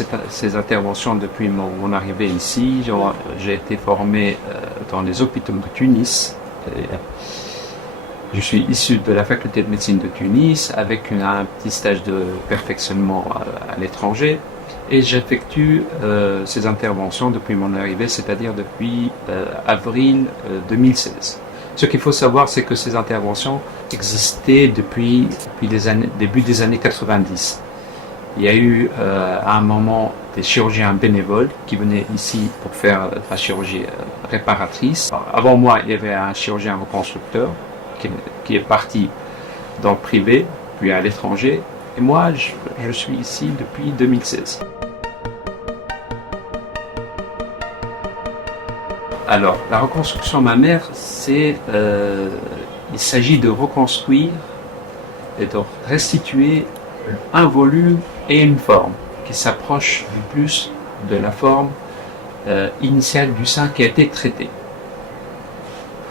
pratique ces interventions depuis mon arrivée ici. J'ai été formé dans les hôpitaux de Tunis. Je suis issu de la faculté de médecine de Tunis avec un petit stage de perfectionnement à l'étranger. Et j'effectue ces interventions depuis mon arrivée, c'est-à-dire depuis avril 2016. Ce qu'il faut savoir, c'est que ces interventions existaient depuis début des années 90. Il y a eu à un moment des chirurgiens bénévoles qui venaient ici pour faire la chirurgie réparatrice. Avant moi, il y avait un chirurgien reconstructeur qui est parti dans le privé, puis à l'étranger. Et moi, je suis ici depuis 2016. Alors, la reconstruction mammaire, il s'agit de reconstruire et de restituer un volume et une forme qui s'approche du plus de la forme initiale du sein qui a été traité.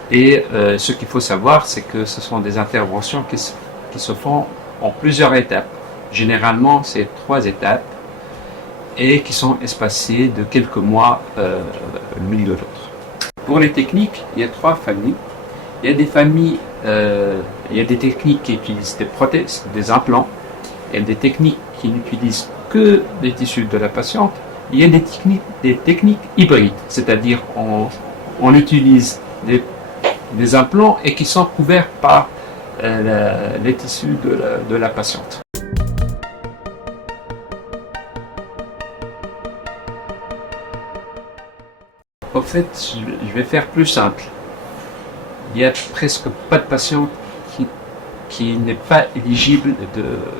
Et ce qu'il faut savoir, c'est que ce sont des interventions qui se font en plusieurs étapes. Généralement, c'est 3 étapes et qui sont espacées de quelques mois l'une de l'autre. Pour les techniques, il y a 3 familles. Il y a des techniques qui utilisent des prothèses, des implants. Il y a des techniques qui n'utilisent que les tissus de la patiente. Il y a des techniques hybrides, c'est-à-dire on utilise des implants et qui sont couverts par les tissus de la patiente. Au fait, je vais faire plus simple. Il n'y a presque pas de patient qui n'est pas éligible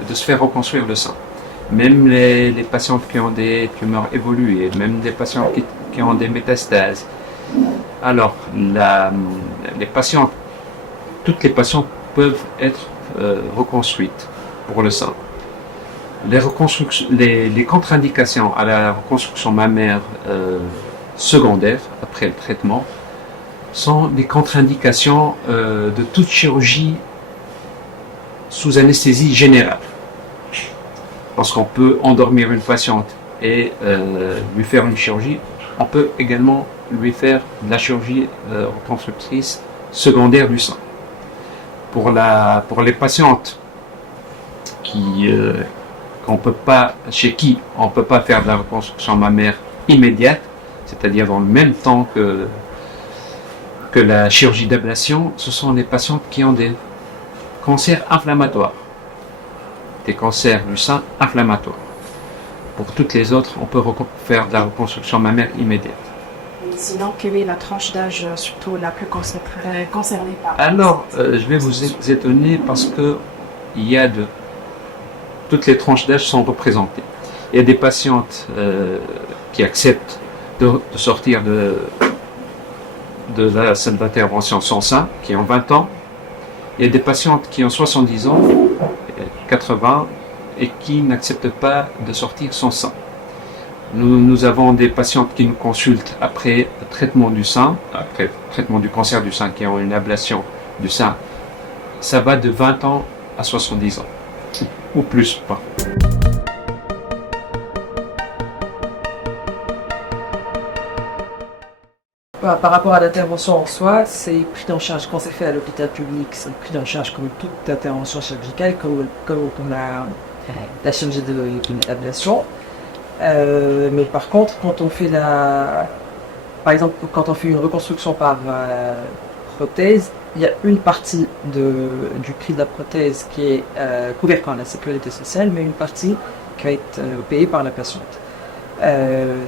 de se faire reconstruire le sein. Même les patientes qui ont des tumeurs évoluées, même des patients qui ont des métastases. Alors, toutes les patientes peuvent être reconstruites pour le sein. Les contre-indications à la reconstruction mammaire secondaire, après le traitement, sont des contre-indications de toute chirurgie sous anesthésie générale. Lorsqu'on peut endormir une patiente et lui faire une chirurgie, on peut également lui faire de la chirurgie reconstructrice secondaire du sein. Pour les patientes chez qui on ne peut pas faire de la reconstruction mammaire immédiate, c'est-à-dire dans le même temps que la chirurgie d'ablation, ce sont les patientes qui ont des cancers inflammatoires, des cancers du sein inflammatoires. Pour toutes les autres, on peut faire de la reconstruction mammaire immédiate. Sinon, quelle est la tranche d'âge surtout la plus concernée par... Alors, je vais vous étonner parce que toutes les tranches d'âge sont représentées. Il y a des patientes qui acceptent de sortir de la salle d'intervention sans sein, qui ont 20 ans. Il y a des patientes qui ont 70 ans, 80, et qui n'acceptent pas de sortir sans sein. Nous avons des patientes qui nous consultent après le traitement du sein, après le traitement du cancer du sein, qui ont une ablation du sein. Ça va de 20 ans à 70 ans, ou plus pas. Par rapport à l'intervention en soi, c'est pris en charge quand c'est fait à l'hôpital public, c'est pris en charge comme toute intervention chirurgicale, comme la chirurgie d'ablation. Mais par contre, quand on fait par exemple, quand on fait une reconstruction par prothèse, il y a une partie du prix de la prothèse qui est couverte par la sécurité sociale, mais une partie qui va être payée par la patiente.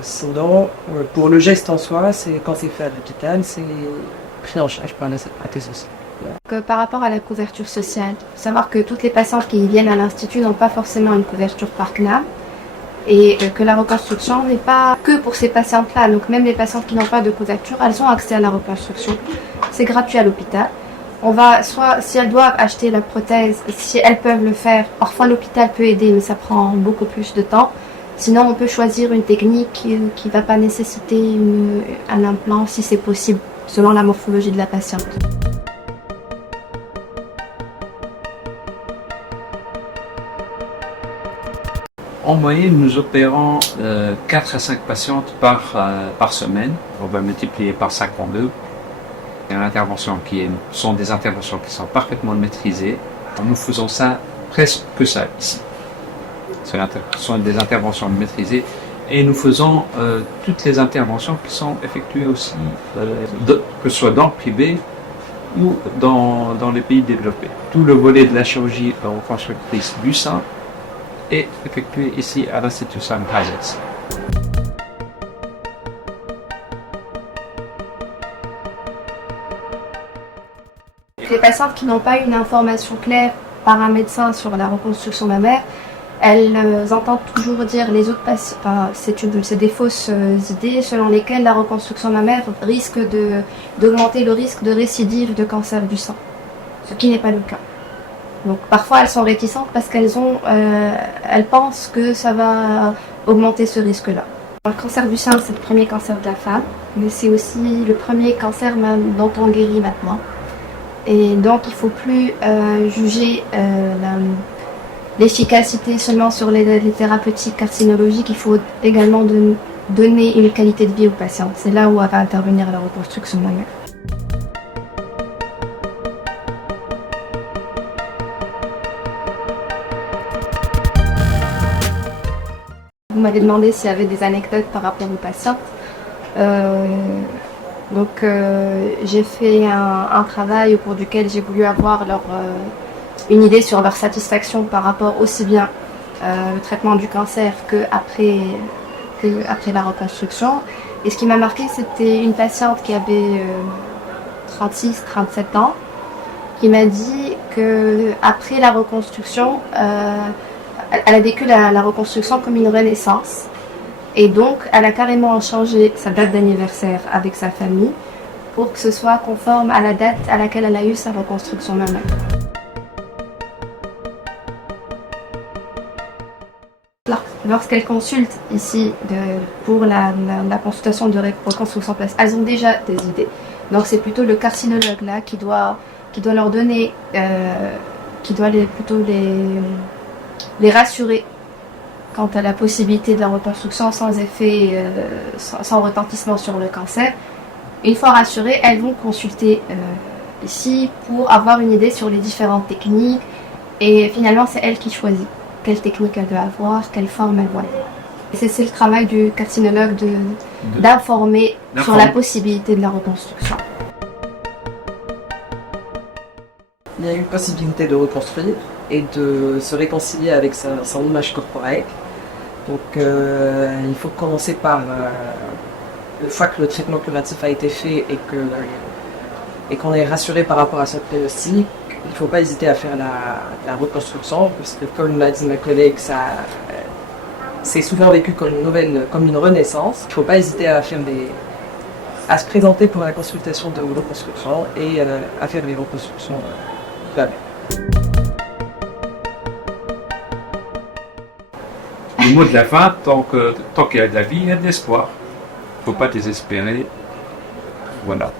Sinon, pour le geste en soi, quand c'est fait à l'hôpital, c'est pris en charge par la sécurité sociale. Par rapport à la couverture sociale, il faut savoir que toutes les patientes qui viennent à l'Institut n'ont pas forcément une couverture par CNAM et que la reconstruction n'est pas que pour ces patientes-là. Donc même les patientes qui n'ont pas de couverture, elles ont accès à la reconstruction. C'est gratuit à l'hôpital. Si elles doivent acheter la prothèse, si elles peuvent le faire, parfois l'hôpital peut aider, mais ça prend beaucoup plus de temps. Sinon, on peut choisir une technique qui ne va pas nécessiter un implant si c'est possible, selon la morphologie de la patiente. En moyenne, nous opérons 4 à 5 patientes par semaine. On va multiplier par 52. C'est une intervention sont des interventions qui sont parfaitement maîtrisées. Nous faisons ça, presque que ça ici. Ce sont des interventions maîtrisées et nous faisons toutes les interventions qui sont effectuées aussi, que ce soit dans le privé ou dans les pays développés. Tout le volet de la chirurgie reconstructrice du sein est effectué ici à l'Institut St. Isaac's. Les patientes qui n'ont pas une information claire par un médecin sur la reconstruction mammaire, elles entendent toujours dire les autres patients, c'est des fausses idées selon lesquelles la reconstruction mammaire risque d'augmenter le risque de récidive de cancer du sein, ce qui n'est pas le cas. Donc parfois elles sont réticentes parce elles pensent que ça va augmenter ce risque-là. Le cancer du sein, c'est le premier cancer de la femme, mais c'est aussi le premier cancer dont on guérit maintenant. Et donc il ne faut plus juger l'efficacité seulement sur les thérapeutiques carcinologiques, il faut également donner une qualité de vie aux patients. C'est là où va intervenir la reconstruction mammaire. Vous m'avez demandé s'il y avait des anecdotes par rapport aux patientes. J'ai fait un travail au cours duquel j'ai voulu avoir une idée sur leur satisfaction par rapport aussi bien au traitement du cancer qu'après la reconstruction. Et ce qui m'a marqué, c'était une patiente qui avait 36-37 ans, qui m'a dit qu'après la reconstruction, elle a vécu la reconstruction comme une renaissance. Et donc, elle a carrément changé sa date d'anniversaire avec sa famille pour que ce soit conforme à la date à laquelle elle a eu sa reconstruction mammaire. Lorsqu'elles consultent ici pour la consultation de reconstruction place, elles ont déjà des idées. Donc c'est plutôt le carcinologue là qui doit leur donner, qui doit les rassurer quant à la possibilité de la reconstruction sans effet, sans retentissement sur le cancer. Une fois rassurées, elles vont consulter ici pour avoir une idée sur les différentes techniques et finalement c'est elle qui choisit quelle technique elle veut avoir, quelle forme elle veut. Et c'est le travail du carcinologue d'informer sur la possibilité de la reconstruction. Il y a une possibilité de reconstruire et de se réconcilier avec son image corporelle. Donc il faut commencer par, une fois que le traitement curatif a été fait et qu'on est rassuré par rapport à ce diagnostic, il ne faut pas hésiter à faire la reconstruction, parce que comme l'a dit ma collègue, c'est souvent vécu comme une renaissance. Il ne faut pas hésiter à se présenter pour la consultation de reconstruction et à faire les reconstructions. Le mot de la fin, tant qu'il y a de la vie, il y a de l'espoir. Il ne faut pas désespérer. Voilà.